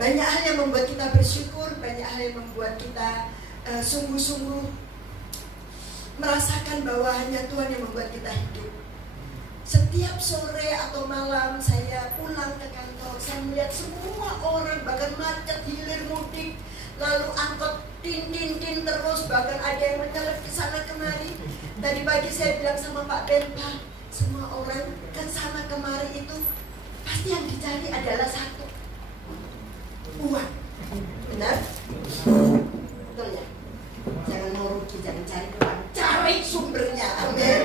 Banyak hal yang membuat kita bersyukur, banyak hal yang membuat kita sungguh-sungguh merasakan bahwa hanya Tuhan yang membuat kita hidup. Setiap sore atau malam saya pulang ke kantor, saya melihat semua orang, bahkan macet, hilir mudik, lalu angkot tin terus, bahkan ada yang menyalip ke sana kemari. Tadi pagi saya bilang sama Pak Ben, Pak, semua orang ke sana kemari itu pasti yang dicari adalah satu, uang. Benar? Betul ya? Jangan mau rugi, jangan cari uang, cari sumbernya. Amin.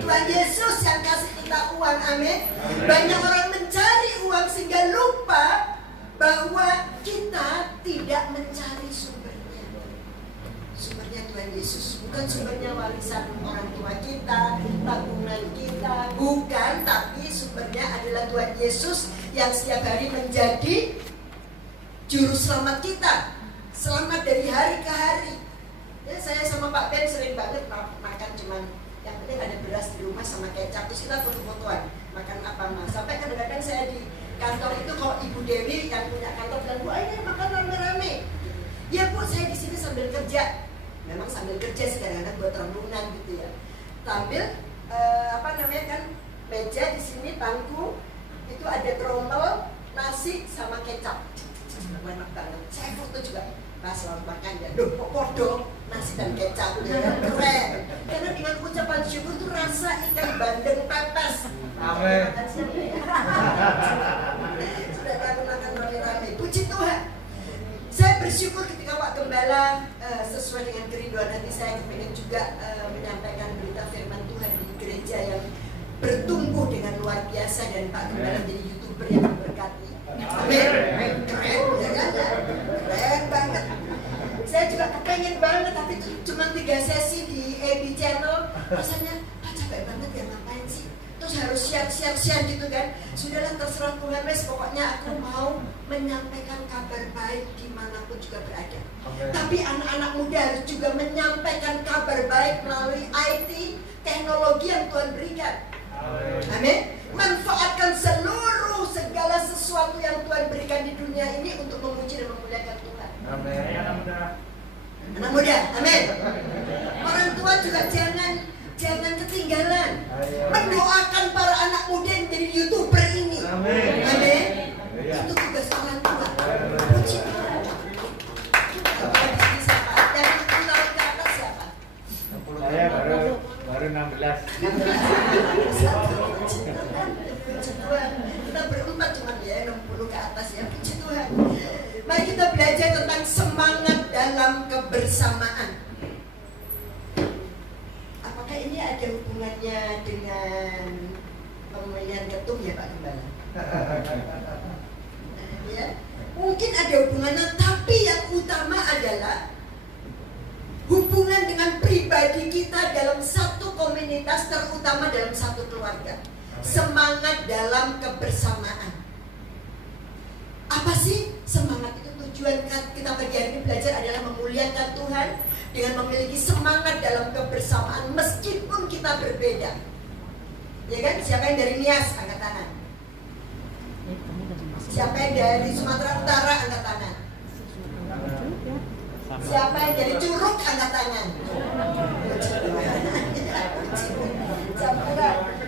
Tuhan Yesus yang kasih kita uang. Amin. Banyak orang mencari uang sehingga lupa bahwa kita tidak mencari sumbernya. Sumbernya Tuhan Yesus, bukan sumbernya warisan orang tua kita, tabungan kita, bukan, tapi sumbernya adalah Tuhan Yesus yang setiap hari menjadi juru selamat kita, selamat dari hari ke hari. Ya, saya sama Pak Ben sering banget makan cuman yang penting ada beras di rumah sama kecap, terus kita foto-fotoan makan apa mas. Sampai kadang-kadang saya di kantor itu kalau Ibu Dewi yang punya kantor bilang, Bu, ini makan rame-rame. Ya Bu, saya di sini sambil kerja. Memang sambil kerja sih, kadang-kadang buat renungan gitu ya. Sambil meja di sini, bangku itu ada tromel, nasi sama kecap. Enak banget. Saya foto juga. Pas selamat makan ya, kok podo nasi dan kecap ya, keren. Karena dengan ucapan syukur itu rasa ikan bandeng pepes. Amin. Sudah makan rame-rame. Puji Tuhan. Saya bersyukur ketika Pak Gembala sesuai dengan kerinduan hati saya ingin juga menyampaikan berita firman Tuhan di gereja yang bertumbuh dengan luar biasa dan Pak Gembala menjadi YouTuber yang memberkati. Amin. Keren, ya kan? Keren banget. Saya juga kepengen banget, tapi cuma 3 sesi di AB Channel. Rasanya capek banget ya, ngapain sih? Terus harus share gitu kan. Sudahlah, terserah Tuhan, wes pokoknya aku mau menyampaikan kabar baik dimanapun juga berada. Tapi anak-anak muda harus juga menyampaikan kabar baik melalui IT, teknologi yang Tuhan berikan. Amin. Manfaatkan segala sesuatu yang Tuhan berikan di dunia ini untuk memuji dan memuliakan Tuhan. Amin. Anak muda, amin. Orang tua juga jangan ketinggalan mendoakan para anak muda yang jadi YouTuber ini. Amin. Itu tugas orang tua. Puji Tuhan. Yang 10 tahun ke atas siapa? Saya baru 16. Puji Tuhan. Kita berempat cuman ya 60 ke atas ya. Puji Tuhan. Mari kita belajar tentang semangat dalam kebersamaan. Apakah ini ada hubungannya dengan pemilihan ketum ya Pak Gembala? Ya, mungkin ada hubungannya, tapi yang utama adalah hubungan dengan pribadi kita dalam satu komunitas, terutama dalam satu keluarga. Semangat dalam kebersamaan. Apa sih semangat itu? Tujuan kita pagi hari ini belajar adalah memuliakan Tuhan dengan memiliki semangat dalam kebersamaan meskipun kita berbeda. Ya kan? Siapa yang dari Nias? Angkat tangan. Siapa yang dari Sumatera Utara? Angkat tangan. Siapa yang dari Curug? Angkat tangan.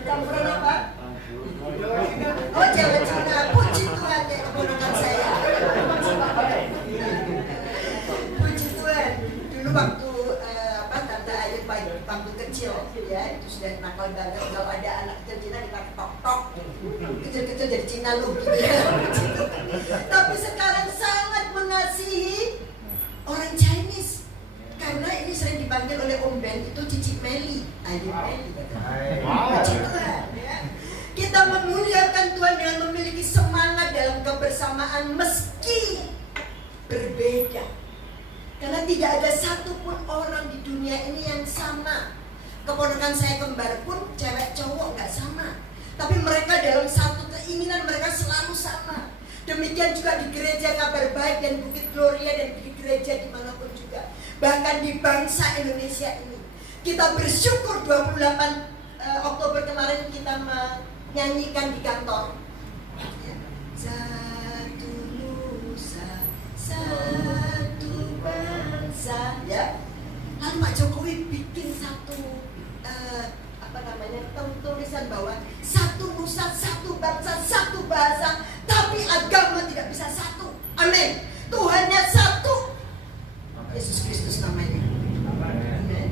Campuran apa? Oh, Jawa Cina. Puji Tuhan ya, keponakan saya. Puji Tuhan. Dulu waktu Tante Ayu waktu kecil ya, itu sudah nakal banget. Kalau ada anak kecil Cina kita tok-tok. Kecil-kecil jadi Cina lu gitu ya. Tapi sekarang sangat mengasihi orang Chinese. Karena ini sering dipanggil oleh Om Ben itu Cici Meli. Ayu Meli. Puji Tuhan ya. Kita memuliakan Tuhan dengan memiliki semangat dalam kebersamaan meski berbeda. Karena tidak ada satupun orang di dunia ini yang sama. Keponakan saya kembar pun cewek cowok nggak sama. Tapi mereka dalam satu keinginan mereka selalu sama. Demikian juga di gereja Kabar Baik dan Bukit Gloria dan di gereja dimanapun juga. Bahkan di bangsa Indonesia ini. Kita bersyukur 28 Oktober kemarin kita menyanyikan di kantor. Satu nusa, satu bangsa, ya. Lalu Pak Jokowi bikin satu tulisan bahwa satu nusa, satu bangsa, satu bahasa, tapi agama tidak bisa satu. Amin. Tuhannya satu. Yesus Kristus namanya. Amin.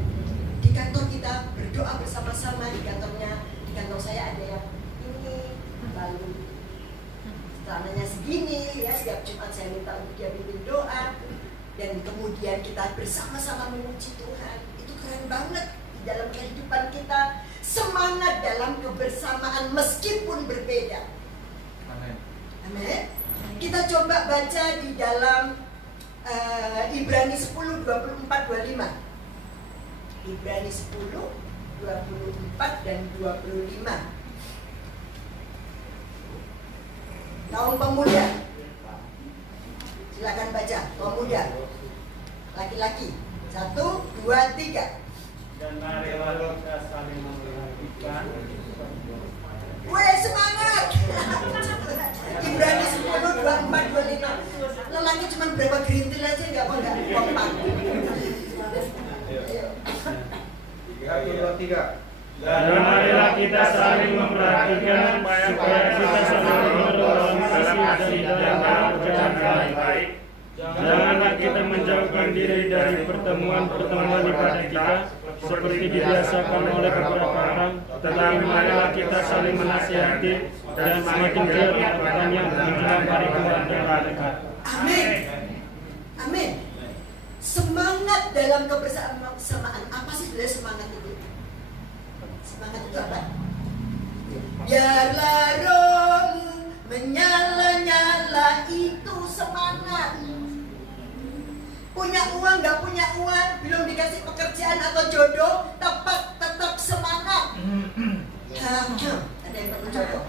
Di kantor kita berdoa bersama-sama. Di kantor saya ada yang ini, lalu celananya segini, ya. Setiap Jumat saya minta untuk dia bimbing doa, dan kemudian kita bersama-sama memuji Tuhan. Itu keren banget di dalam kehidupan kita. Semangat dalam kebersamaan meskipun berbeda. Amin. Kita coba baca di dalam Ibrani 10, 24-25. Ibrani 10, 24 dan 25. Kaum pemuda, silakan baca. Pemuda, laki-laki. 1, 2, 3. Dan marilah kita saling memperhatikan. Weh, semangat. Ibrani 10, 24, 25. Lelaki cuma berapa gerintil aja nggak kompak. 3. Dan marilah kita saling memperhatikan supaya kita selalu dalam kasih dan dalam perjalanan baik. Janganlah kita menjauhkan diri dari pertemuan-pertemuan ibadah kita seperti dibiasakan oleh beberapa orang, tetapi marilah kita saling menasihati dan semakin giat melakukannya menjelang hari Tuhan yang dekat. Amin. Amin. Semangat dalam kebersamaan. Apa sih sebenarnya semangat itu? Semangat itu apa? Biarlah rohmu menyala-nyala, itu semangat. Punya uang, gak punya uang, belum dikasih pekerjaan atau jodoh, tetap semangat. Ada yang perlu jodoh?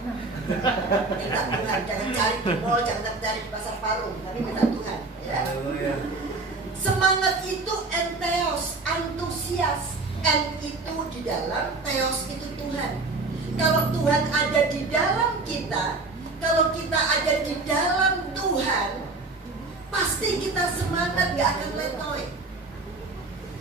Minta Tuhan, jangan cari di mall, jangan cari di pasar Parung, tapi minta Tuhan, ya. Semangat itu entheos, antusias. N itu di dalam, theos itu Tuhan. Kalau Tuhan ada di dalam kita, kalau kita ada di dalam Tuhan, pasti kita semangat, gak akan letoy.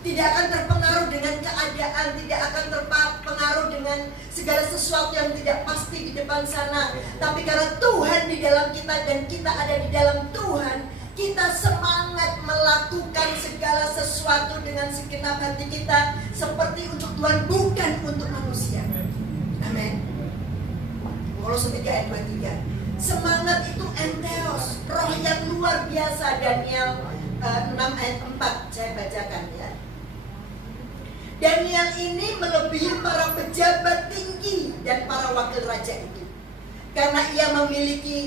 Tidak akan terpengaruh dengan keadaan, tidak akan terpengaruh dengan segala sesuatu yang tidak pasti di depan sana. Tapi karena Tuhan di dalam kita dan kita ada di dalam Tuhan, kita semangat melakukan segala sesuatu dengan segenap hati kita, seperti untuk Tuhan, bukan untuk manusia. Amin. Kolose 3 ayat 23. Semangat itu entheos, roh yang luar biasa. Daniel 6 ayat 4, saya bacakan ya. Daniel ini melebihi para pejabat tinggi dan para wakil raja itu, karena ia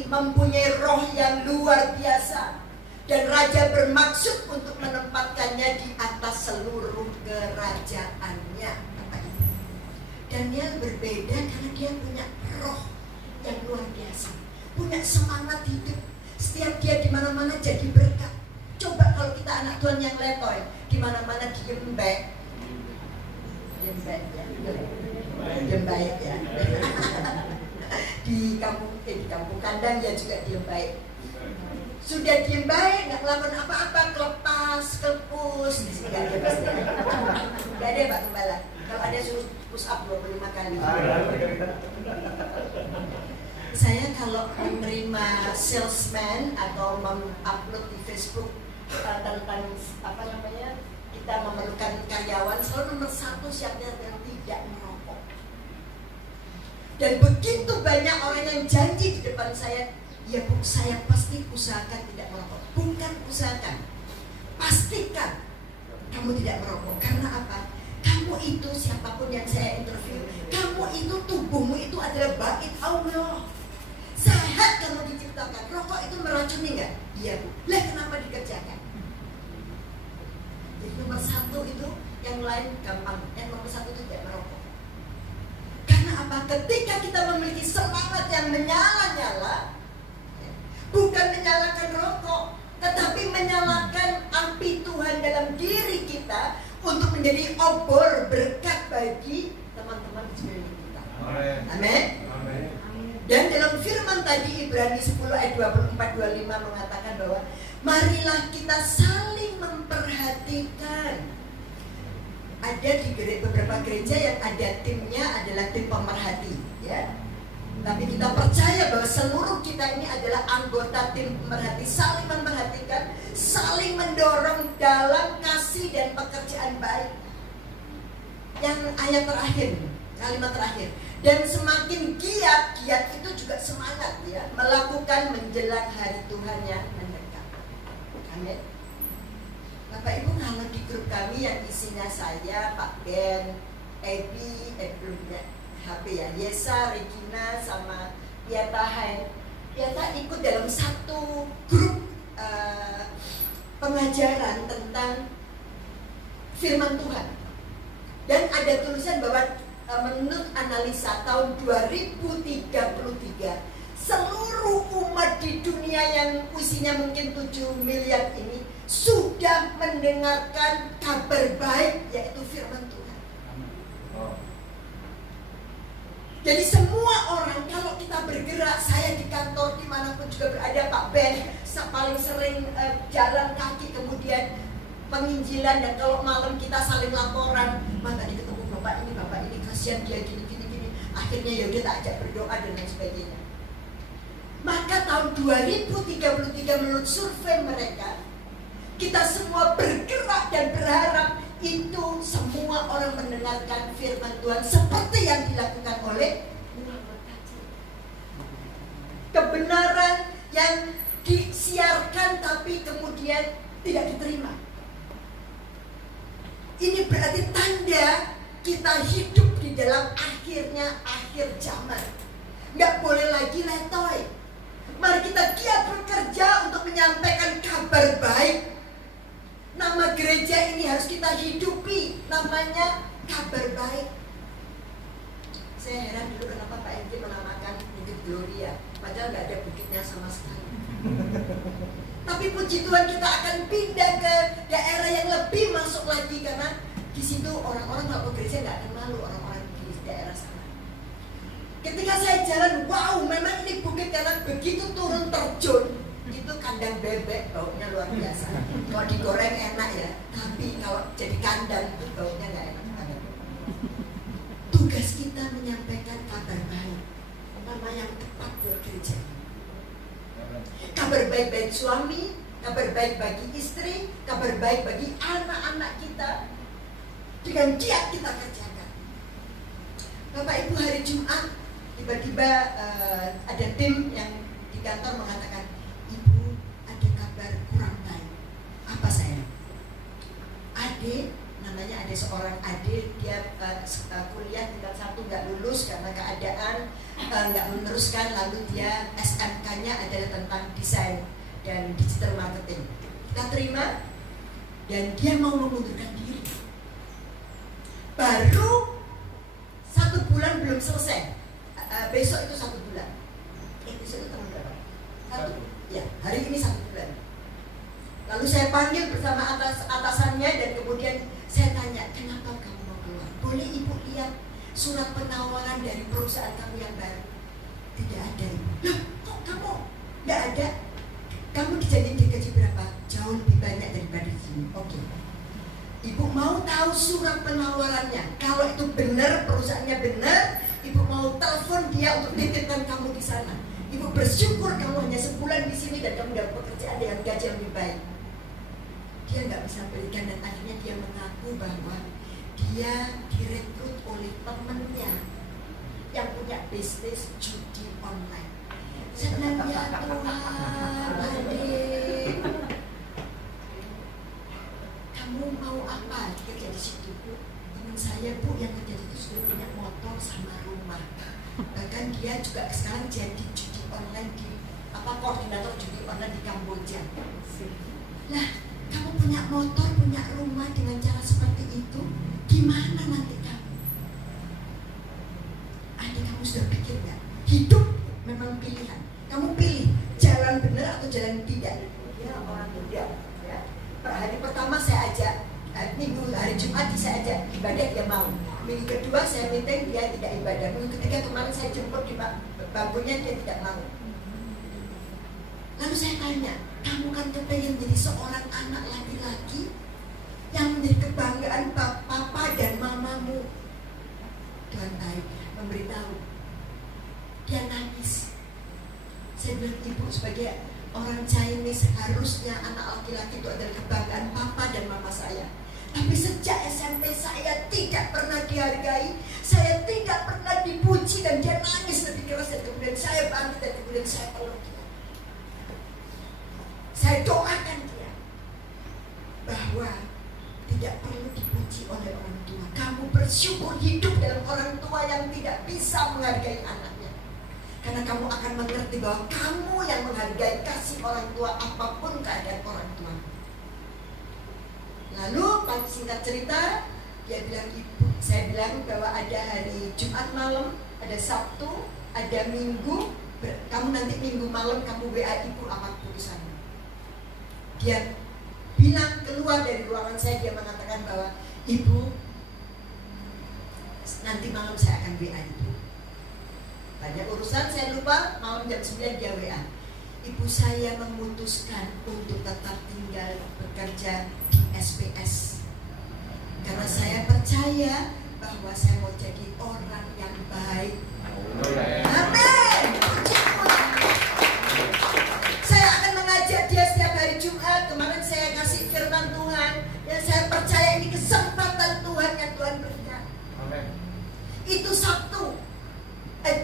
mempunyai roh yang luar biasa, dan raja bermaksud untuk menempatkannya di atas seluruh kerajaannya. Daniel berbeda karena dia punya roh yang luar biasa, punya semangat hidup. Setiap dia di mana-mana jadi berkat. Coba kalau kita anak Tuhan yang letoy, di mana-mana diem baik ya. Di kampung kandang ya juga diem baik. Sudah diem baik, nggak melakukan apa-apa, kelepas, kelepus, nggak ada pasti. Nggak ada Pak Gembala. Kalau ada suruh push up 25 kali. Saya kalau menerima salesman atau mengupload di Facebook tentang apa namanya, kita memerlukan karyawan, selalu nomor 1 syaratnya yang tidak merokok. Dan begitu banyak orang yang janji di depan saya, ya Bu, saya pasti usahakan tidak merokok. Bukan usahakan, pastikan kamu tidak merokok. Karena apa? Kamu itu, siapapun yang saya interview, kamu itu, tubuhmu itu adalah bait Allah. Sehat kamu diciptakan. Rokok itu meracuni nggak? Iya Bu. Lah kenapa dikerjakan? Jadi nomor 1 itu, yang lain gampang. Yang nomor 1 itu tidak merokok. Karena apa? Ketika kita memiliki semangat yang menyala-nyala, bukan menyalakan rokok, tetapi menyalakan api Tuhan dalam diri kita untuk menjadi obor berkat bagi teman-teman di sekeliling kita. Amin. Dan dalam firman tadi Ibrani 10 ayat 24-25 mengatakan bahwa marilah kita saling memperhatikan. Ada di beberapa gereja yang ada timnya adalah tim pemerhati, ya. Tapi kita percaya bahwa seluruh kita ini adalah anggota tim pemerhati, saling memperhatikan, saling mendorong dalam kasih dan pekerjaan baik. Yang ayat terakhir, kalimat terakhir. Dan semakin giat itu juga semangat ya, melakukan menjelang hari Tuhan yang mendekat. Amin. Bapak Ibu, kalau di grup kami yang isinya saya, Pak Ben, Ebi, HP ya, Yesa, Regina, sama Piata Hain. Piata ikut dalam satu grup pengajaran tentang firman Tuhan. Dan ada tulisan bahwa menurut analisa tahun 2033 seluruh umat di dunia yang usianya mungkin 7 miliar ini sudah mendengarkan kabar baik, yaitu firman Tuhan. Jadi semua orang, kalau kita bergerak, saya di kantor dimanapun juga berada, Pak Ben paling sering jalan kaki, kemudian penginjilan, dan kalau malam kita saling laporan, tadi ketemu bapak ini kasihan dia gini. Akhirnya ya udah tak ajak berdoa dan lain sebagainya. Maka tahun 2033 menurut survei mereka, kita semua bergerak dan berharap itu semua orang mendengarkan firman Tuhan seperti yang dilakukan oleh Muhammad Kacil. Kebenaran yang disiarkan tapi kemudian tidak diterima. Ini berarti tanda kita hidup di dalam akhir zaman. nggak boleh lagi letoy. Mari kita giat bekerja untuk menyampaikan kabar baik. Nama gereja ini harus kita hidupi, namanya kabar baik. Saya heran dulu kenapa Pak Edi menamakan Bukit Gloria, padahal nggak ada bukitnya sama sekali. Tapi puji Tuhan kita akan pindah ke daerah yang lebih masuk lagi, karena di situ orang-orang kalau ke gereja nggak akan malu, orang-orang di daerah sana. Ketika saya jalan, wow, memang ini bukit, karena begitu turun terjun itu kandang bebek, baunya luar biasa. Kalau digoreng enak ya, tapi kalau jadi kandang itu baunya nggak enak banget. Tugas kita menyampaikan kabar baik, umpama yang tepat buat gereja. Kabar baik bagi suami, kabar baik bagi istri, kabar baik bagi anak-anak kita. Dengan giat kita kerjakan. Bapak Ibu, hari Jumat tiba-tiba ada tim yang di kantor mengatakan, Ibu ada kabar kurang baik. Apa sayang? Adik, namanya ada seorang adik, dia kuliah tingkat 1 nggak lulus karena keadaan nggak meneruskan, lalu dia SMK-nya adalah tentang desain dan digital marketing. Kita terima dan dia mau mengundurkan diri. Baru 1 bulan belum selesai. Besok itu 1 bulan. Besok itu tanggal berapa? 1. Ya, hari ini 1 bulan. Lalu saya panggil bersama atasannya dan kemudian saya tanya, kenapa kamu mau keluar? Boleh Ibu lihat surat penawaran dari perusahaan kamu yang baru? Tidak ada. Loh, kok kamu nggak ada? Kamu dijanjiin gaji berapa? Jauh lebih banyak daripada di sini. Oke. Ibu mau tahu surat penawarannya. Kalau itu benar, perusahaannya benar, Ibu mau telepon dia untuk titipkan kamu di sana. Ibu bersyukur kamu hanya sebulan di sini dan kamu dapat pekerjaan dengan gaji yang lebih baik. Dia nggak bisa berikan dan akhirnya dia mengaku bahwa dia direkrut oleh temannya yang punya bisnis judi online. Senang ya Tuhan, adik. Kamu mau apa kerja di situ? Teman saya Bu yang kerja di situ sudah punya motor sama rumah. Bahkan dia juga sekarang jadi judi online di koordinator judi online di Kamboja. Lah, kamu punya motor, punya rumah dengan cara seperti itu, gimana nanti kamu? Adik, kamu sudah pikir nggak? Hidup memang pilihan. Kamu pilih jalan benar atau jalan tidak. Ya, orang muda. Ya. Hari pertama saya ajak, minggu hari Jumat saya ajak ibadah, dia mau. Minggu kedua saya meeting, dia tidak ibadah. Minggu ketiga kemarin saya jemput di bangkunya, dia tidak mau. Lalu saya tanya, kamu kan kepengen jadi seorang anak laki-laki yang menjadi kebanggaan papa dan mamamu. Tuhan baik memberitahu. Dia nangis. Saya bilang, Ibu sebagai orang Chinese harusnya anak laki-laki itu adalah kebanggaan papa dan mama saya. Tapi sejak SMP saya tidak pernah dihargai, saya tidak pernah dipuji, dan dia nangis lebih keras. Dan kemudian saya bangkit dan kemudian saya peluk dia. Saya doakan dia bahwa tidak perlu dipuji oleh orang tua. Kamu bersyukur hidup dalam orang tua yang tidak bisa menghargai anaknya. Karena kamu akan mengerti bahwa kamu yang menghargai kasih orang tua apapun keadaan orang tua. Lalu singkat cerita, dia bilang, Ibu, saya bilang bahwa ada hari Jumat malam, ada Sabtu, ada Minggu. Kamu nanti Minggu malam kamu WA Ibu apa keputusanmu. Dia bilang keluar dari ruangan saya, dia mengatakan bahwa Ibu, nanti malam saya akan WA Ibu. Banyak urusan, saya lupa, malam jam 9 dia WA. Ibu, saya memutuskan untuk tetap tinggal bekerja di SPS. Karena saya percaya bahwa saya mau jadi orang yang baik. Amin. Saya akan mengajak dia setiap hari Jumat. Kemarin saya kasih firman Tuhan, dan saya percaya ini kesempatan Tuhan yang Tuhan berikan. Itu Sabtu.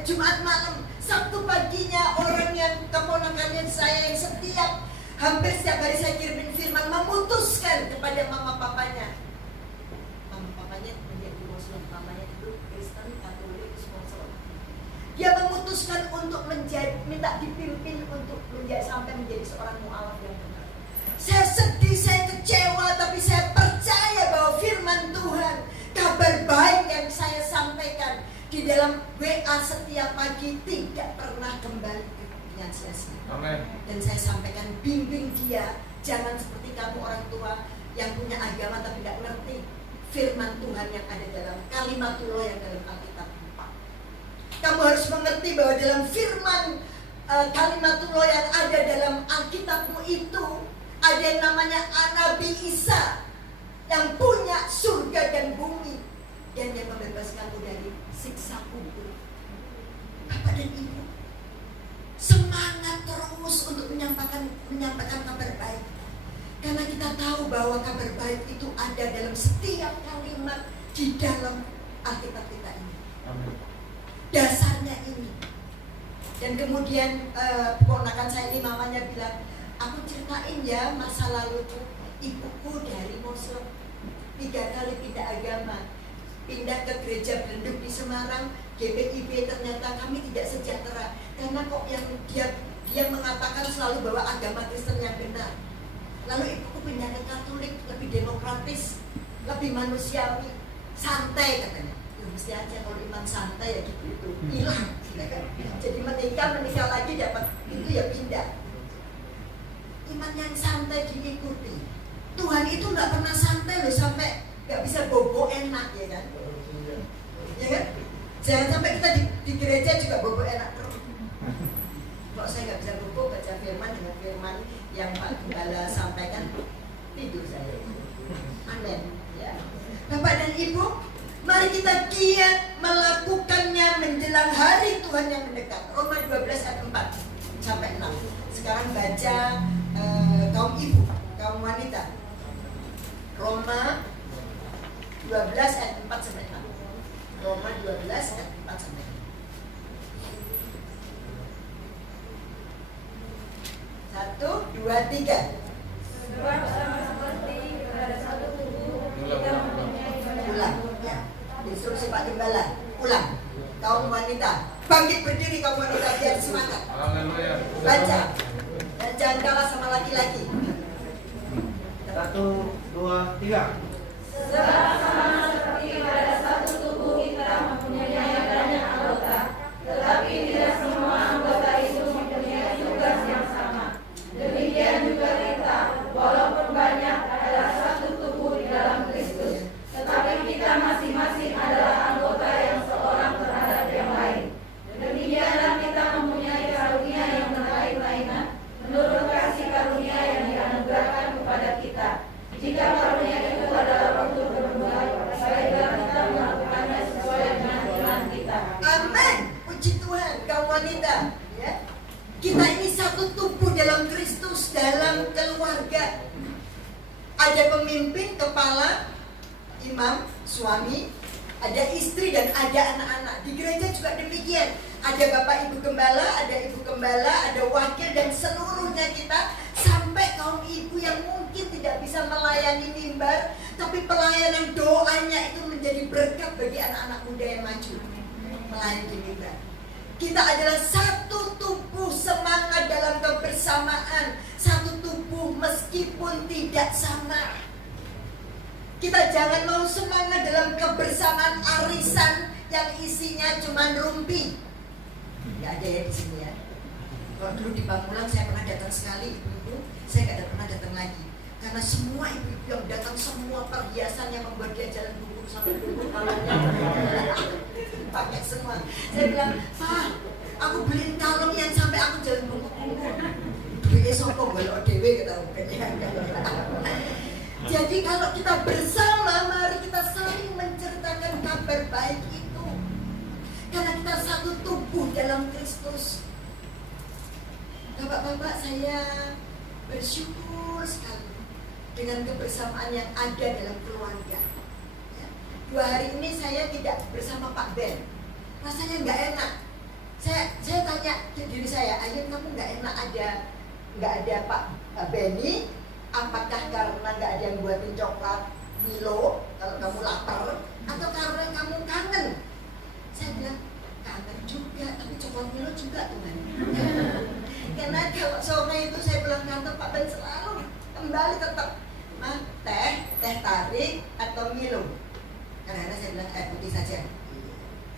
Jumat malam, Sabtu paginya orang yang keponakannya saya yang setiap hampir setiap hari saya kirimin firman memutuskan kepada mama papanya. Mama papanya menjadi Muslim, mamanya itu Kristen, Katolik, semua. Dia memutuskan memutuskan untuk minta dipimpin untuk sampai menjadi seorang mu'alaf yang benar. Saya sedih, saya kecewa, tapi saya percaya bahwa firman Tuhan, kabar baik yang saya sampaikan di dalam WA setiap pagi tidak pernah kembali dengan sia-sia. Dan saya sampaikan, bimbing dia, jangan seperti kamu orang tua yang punya agama tapi tidak ngerti firman Tuhan yang ada dalam kalimatullah yang dalam Alkitab. Kamu harus mengerti bahwa dalam firman kalimatullah yang ada dalam Alkitabmu itu ada yang namanya Nabi Isa yang punya surga dan bumi dan yang membebaskanmu dari siksa kubur. Bapak dan Ibu, semangat terus untuk menyampaikan kabar baik, karena kita tahu bahwa kabar baik itu ada dalam setiap kalimat di dalam Alkitab kita ini. Amin. Dasarnya ini. Dan kemudian ponakan saya ini mamanya bilang, aku ceritain ya masa laluku. Ibuku dari Mosul 3 kali pindah agama, pindah ke gereja Belenduk di Semarang, GPIB, ternyata kami tidak sejahtera karena kok yang dia mengatakan selalu bahwa agama Kristen yang benar. Lalu ibuku pindah ke Katolik, lebih demokratis, lebih manusiawi, santai katanya. Mesti aja kalau iman santai ya gitu hilang, jadi menikah lagi dapat itu ya pindah. Iman yang santai diikuti. Tuhan itu nggak pernah santai loh, sampai nggak bisa bobo enak ya kan? Ya kan? Jangan sampai kita di gereja juga bobo enak terus. Kok saya nggak bisa bobo baca firman dengan firman yang Pak Gembala sampaikan, tidur saya. Amin. Ya. Bapak dan Ibu, mari kita giat melakukannya menjelang hari Tuhan yang mendekat. Roma 12 ayat 4 sampai 6. Sekarang baca kaum ibu, kaum wanita. Roma 12 ayat 4 sampai 6. Roma 12 ayat 4 sampai 6. 1, 2, 3. Sebab sama seperti pada satu tubuh kita mempunyai banyak Ulang ya. Instruksi Pak Gembala. Ulang. Kaum wanita, bangkit berdiri kaum wanita biar semangat. Baca. Dan jangan kalah sama laki-laki. 1, 2, 3. Sebab sama seperti pada satu tubuh kita mempunyai banyak anggota, tetapi tidak semua anggota itu mempunyai tugas yang sama. Demikian juga kita, walaupun banyak adalah satu tubuh di dalam Kristus, tetapi kita masing-masing adalah anggota yang seorang terhadap yang lain. Demikianlah kita mempunyai karunia yang berlain-lainan menurut kasih karunia yang dianugerahkan kepada kita. Jika karunia itu adalah untuk berbuat, baiklah kita melakukannya sesuai dengan iman kita. Amin. Puji Tuhan, kaum wanita. Ya. Kita ini satu tubuh dalam Kristus, dalam keluarga. Ada pemimpin, kepala, imam, suami, ada istri dan ada anak-anak. Di gereja juga demikian. Ada bapak ibu gembala, ada wakil dan seluruhnya kita, sampai kaum ibu yang mungkin tidak bisa melayani mimbar, tapi pelayanan doanya itu menjadi berkat bagi anak-anak muda yang maju melayani mimbar. Kita adalah satu tubuh, semangat dalam kebersamaan, satu tubuh meskipun tidak sama. Kita jangan mau semangat dalam kebersamaan arisan yang isinya cuma rumpi. Nggak ada ya di sini ya. Kalau dulu di Pamulang saya pernah datang sekali, ibu-ibu, saya nggak pernah datang lagi. Karena semua ibu-ibu yang datang, semua perhiasan yang membuat dia jalan bungkuk sampai bungkuk palanya pakai semua. Saya bilang, Pak, aku beliin kalung yang sampai aku jalan bungkuk-bungkuk. Duitnya sokong boleh dewe kita Jadi kalau kita bersama, mari kita saling menceritakan kabar baik itu. Karena kita satu tubuh dalam Kristus. Bapak-bapak, saya bersyukur sekali dengan kebersamaan yang ada dalam keluarga. Ya. 2 hari ini saya tidak bersama Pak Ben. Rasanya nggak enak. Saya tanya diri saya, Ayun, kamu nggak enak nggak ada Pak Benny? Apakah karena nggak ada yang buatin coklat Milo kalau kamu lapar, atau karena kamu kangen? Saya bilang kangen juga, tapi coklat Milo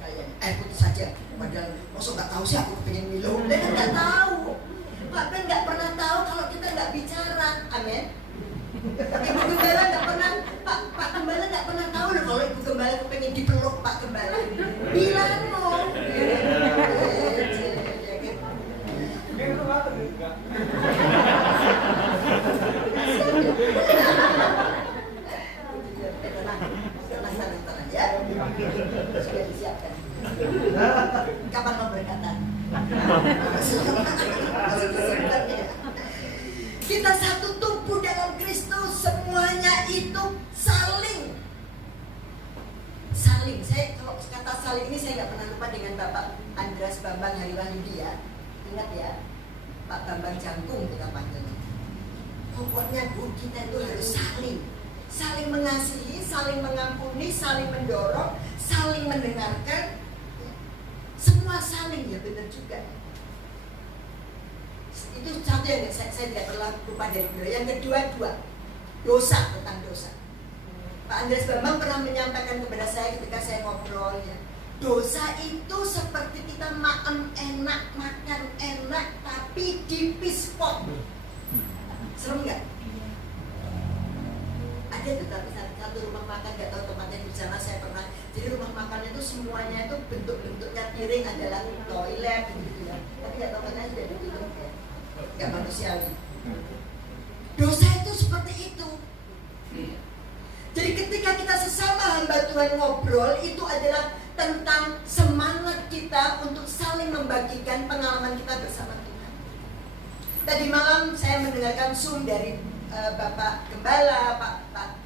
kalian air putih saja. Padahal masa nggak tahu sih aku pengen minum. Dia kan nggak tahu. Pak Ben nggak pernah tahu kalau kita nggak bicara. Amin. Ibu Gembala nggak pernah, Pak Gembala nggak pernah tahu loh kalau Ibu Gembala kepengen dipeluk Pak Gembala. Bilang loh. Tenang ya. Sudah disiapkan. Kapan mau berkata? Kita satu tubuh dalam Kristus, semuanya itu saling. Saya kalau kata saling ini saya nggak pernah lupa dengan Bapak Andreas Bambang Hariwahyudi. Ingat ya, Pak Bambang Jangkung kita panggilnya. Pokoknya Bu, kita itu harus saling mengasihi, saling mengampuni, saling mendorong, saling mendengarkan. Semua saling, ya benar juga. Itu satu yang saya tidak pernah lupa dari beliau. Yang kedua, dosa, tentang dosa. Pak Andreas Bambang pernah menyampaikan kepada saya ketika saya ngobrol ya, dosa itu seperti kita makan enak, tapi tipis pot. Serem nggak? Ada tuh, tapi satu rumah makan, nggak tahu tempatnya di sana, saya pernah. Jadi rumah makannya itu semuanya itu bentuk-bentuknya piring adalah toilet gitu ya. Tapi nggak tahu katanya sudah ditutup ya, nggak manusiawi. Dosa itu seperti itu. Jadi ketika kita sesama hamba Tuhan ngobrol, itu adalah tentang semangat kita untuk saling membagikan pengalaman kita bersama Tuhan. Tadi malam saya mendengarkan Zoom dari Bapak Gembala,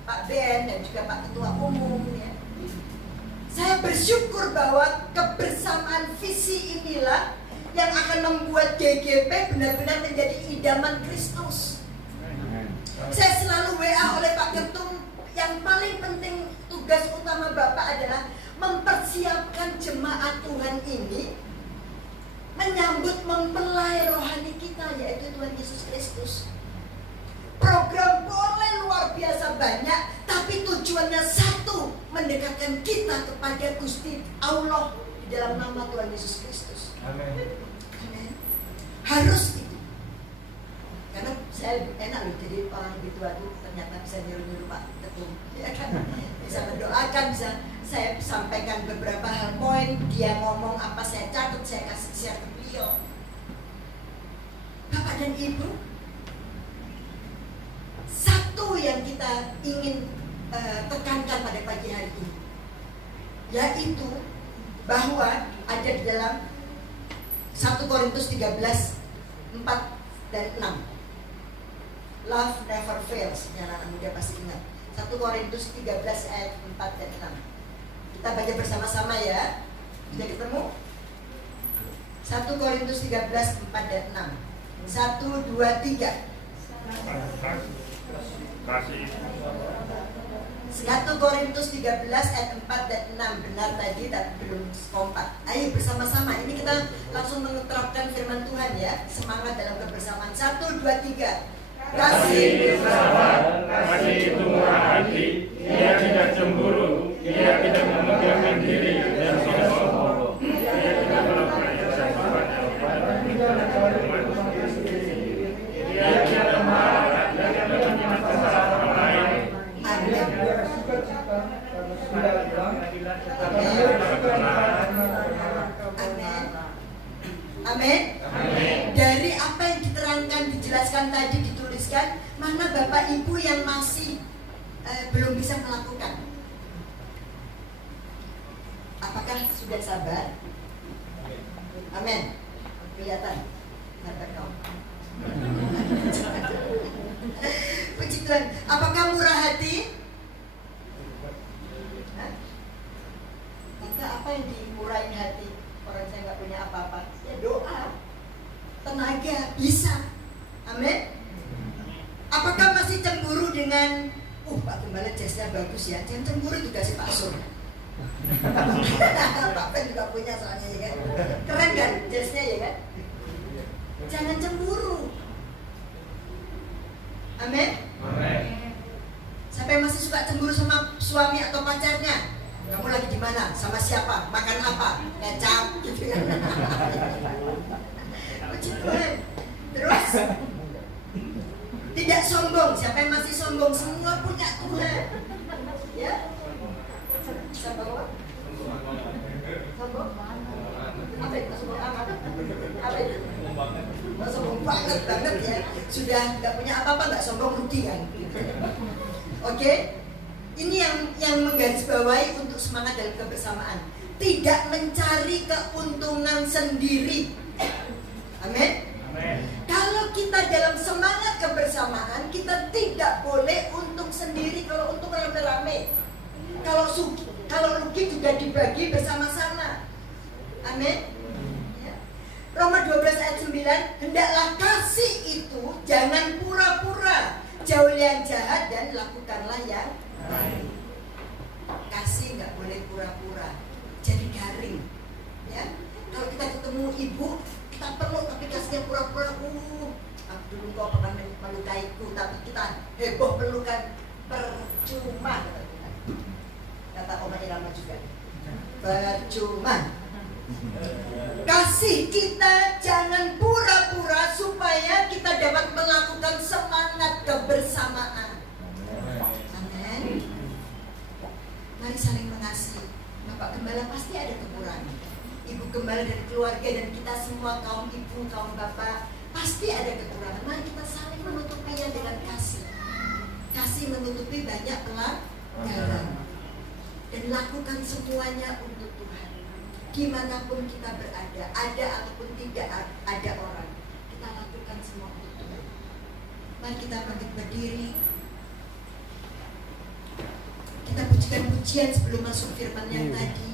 Pak Ben, dan juga Pak Ketua Umum ya. Saya bersyukur bahwa kebersamaan visi inilah yang akan membuat GGP benar-benar menjadi idaman Kristus. Saya selalu WA oleh Pak Ketum, yang paling penting tugas utama Bapak adalah mempersiapkan jemaat Tuhan ini menyambut mempelai rohani kita, yaitu Tuhan Yesus Kristus. Program boleh luar biasa banyak, tapi tujuannya satu, mendekatkan kita kepada Gusti Allah di dalam nama Tuhan Yesus Kristus. Amin. Harus itu. Karena saya enak loh jadi orang lebih tua itu, ternyata bisa nyuruh-nyuruh Pak Ketum, ya kan? Bisa mendoakan, bisa saya sampaikan beberapa hal poin, dia ngomong apa saya catat, saya kasih share ke beliau. Bapak dan Ibu, satu yang kita ingin tekankan pada pagi hari ini, yaitu bahwa ada di dalam 1 Korintus 13, 4 dan 6. Love never fails, anak muda pasti ingat. 1 Korintus 13 ayat 4 dan 6. Kita baca bersama-sama ya. Sudah ketemu? 1 Korintus 13, 4 dan 6. 1, 2, 3. Kasih. 1 Korintus 13 ayat 4 dan 6. Benar tadi tapi belum kompak. Ayo bersama-sama. Ini kita langsung menerapkan firman Tuhan ya. Semangat dalam kebersamaan. 1, 2, 3. Kasih itu sabar, kasih itu murah hati, ia tidak cemburu, ia tidak memegangkan diri dan tidak sombong, ia tidak melakukan ia tidak marah dan tidak menyenangkan orang lain. Amin. Dari apa yang diterangkan, dijelaskan tadi, dituliskan, mana Bapak Ibu yang masih belum bisa melakukan? Apakah sudah sabar? Amin. Kelihatan. Sabar dong. Puji Tuhan. Apakah murah hati? Hah? Maka apa yang dimurahin hati? Orang saya nggak punya apa-apa, ya doa, tenaga, bisa. Amin. Apakah masih cemburu dengan Pak Gembala jazznya bagus ya? Jangan cemburu juga si Pak Sur. Pak Ben juga punya soalnya ya kan. Keren kan jazznya ya kan? Jangan cemburu. Amin. Amin. Siapa yang masih suka cemburu sama suami atau pacarnya? Kamu lagi di mana? Sama siapa? Makan apa? Kecap gitu kan. Puji Tuhan. Terus tidak sombong. Siapa yang masih sombong? Semua punya Tuhan. Ya. Siapa kok? Sombong? Apa itu sombong amat? Apa itu? Oh, sombong banget ya. Sudah nggak punya apa-apa, nggak sombong, rugi kan? Oke? Ini yang menggarisbawahi untuk semangat dalam kebersamaan. Tidak mencari keuntungan sendiri. Amin. Kalau kita dalam semangat kebersamaan, kita tidak boleh untung sendiri. Kalau untung rame-rame, kalau rugi juga dibagi bersama-sama. Amin. Ya. Roma 12 ayat 9, hendaklah kasih itu jangan pura-pura, jauhi yang jahat dan lakukanlah yang baik. Kasih nggak boleh pura-pura, jadi garing. Ya. Kalau kita ketemu ibu, kita peluk tapi kasihnya pura-pura. Dulu kau pernah melukaiku, tapi kita heboh pelukan, percuma. Kata Oma Irama juga, percuma. Kasih kita jangan pura-pura supaya kita dapat melakukan semangat kebersamaan. Amin. Mari saling mengasihi. Bapak Gembala pasti ada kekurangan. Ibu Gembala dari keluarga dan kita semua kaum ibu, kaum bapak pasti ada kekurangan. Mari kita saling menutupinya dengan kasih. Kasih menutupi banyak pelanggaran. Dan lakukan semuanya untuk Tuhan. Dimanapun kita berada, ada ataupun tidak ada orang, kita lakukan semua untuk Tuhan. Mari kita bangkit berdiri. Kita pujikan pujian sebelum masuk firman yang tadi.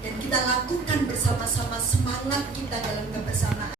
Dan kita lakukan bersama-sama semangat kita dalam kebersamaan.